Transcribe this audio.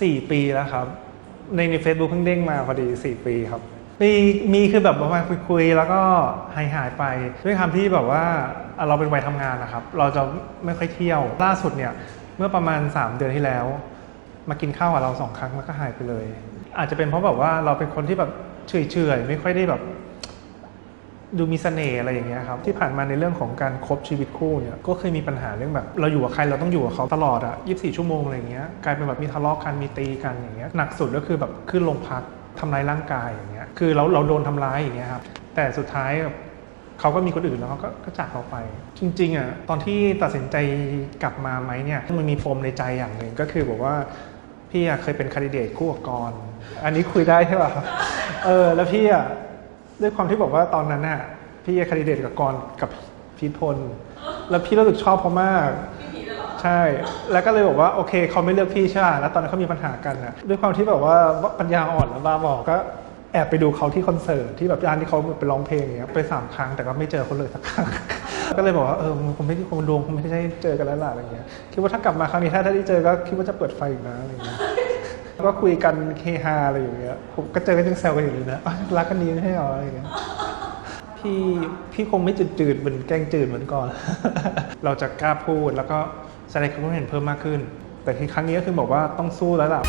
4 ปีแล้วครับ ในใน Facebook เพิ่งเด้งมาพอดี 4 ปีครับ มีมีคือแบบประมาณคุยๆ แล้วก็หายหายไป ด้วยคำที่แบบว่าเราเป็นวัยทำงานนะครับ เราจะไม่ค่อยเที่ยวล่าสุดเนี่ย เมื่อประมาณ 3 เดือนที่แล้ว มากินข้าวกับเราสองครั้งแล้วก็หายไปเลย อาจจะเป็นเพราะแบบว่าเราเป็นคนที่แบบเฉยๆไม่ค่อยได้แบบ ดูมีเสน่ห์อะไรอย่างเงี้ยครับที่ผ่านมาในเรื่องของการคบชีวิตคู่เนี่ยก็เคยมีปัญหาเรื่องแบบ เราอยู่กับใครเราต้องอยู่กับเขาตลอดอะ24 ชั่วโมงอะไรอย่างเงี้ยกลายเป็นแบบมีทะเลาะกันมีตีกันอย่างเงี้ยหนักสุดก็คือแบบขึ้นโรงพักทำร้ายร่างกายอย่างเงี้ยคือเราเราโดนทำร้ายอย่างเงี้ยครับแต่สุดท้ายเขาก็มีคนอื่นแล้วเขาก็กจากเราไป จริงๆอะตอนที่ตัดสินใจกลับมาไหมเนี่ยมันมีปมในใจอย่างหนึ่งก็คือบอกว่าพี่อะเคยเป็นค a ดิเดตคู่กับกรอันนี้คุยได้ใช่ป่ะเออแล้วพี่อะ ด้วยความที่บอกว่าตอนนั้นน่ะพี่คดีเดตกับกรกับพีทพล แล้วพี่รู้สึกชอบเขามากใช่ แล้วก็เลยบอกว่าโอเคเขาไม่เลือกพี่ใช่ไหมแล้วตอนนั้นเขามีปัญหากันนะด้วยความที่แบบว่าปัญญาอ่อนแล้วบ้าบอกก็แอบไปดูเขาที่คอนเสิร์ตที่แบบร้านที่เขาไปร้องเพลงอย่างเงี้ยไปสามครั้งแต่ก็ไม่เจอเขาเลยสักครั้ง ก็เลยบอกว่าเออคงไม่คงดวงคงไม่ได้เจอกันแล้วล่ะอะไรเงี้ยคิดว่าถ้ากลับมาครั้งนี้ถ้าได้เจอก็คิดว่าจะเปิดไฟอีกนะอะไรเงี้ย ก็คุยกันเฮฮาอะไรอย่างเงี้ยผมก็เจอกันยังแซวกันอยู่เลยนะอ๊ะรักกันดีไม่ใช่หรออะไรอย่างเงี้ยพี่พี่คงไม่จืดจืดๆเหมือนแกงจืดเหมือนก่อน เราจะกล้าพูดแล้วก็แสดงความเห็นเพิ่มมากขึ้น แต่ที่ครั้งนี้ก็คือบอกว่าต้องสู้แล้วล่ะ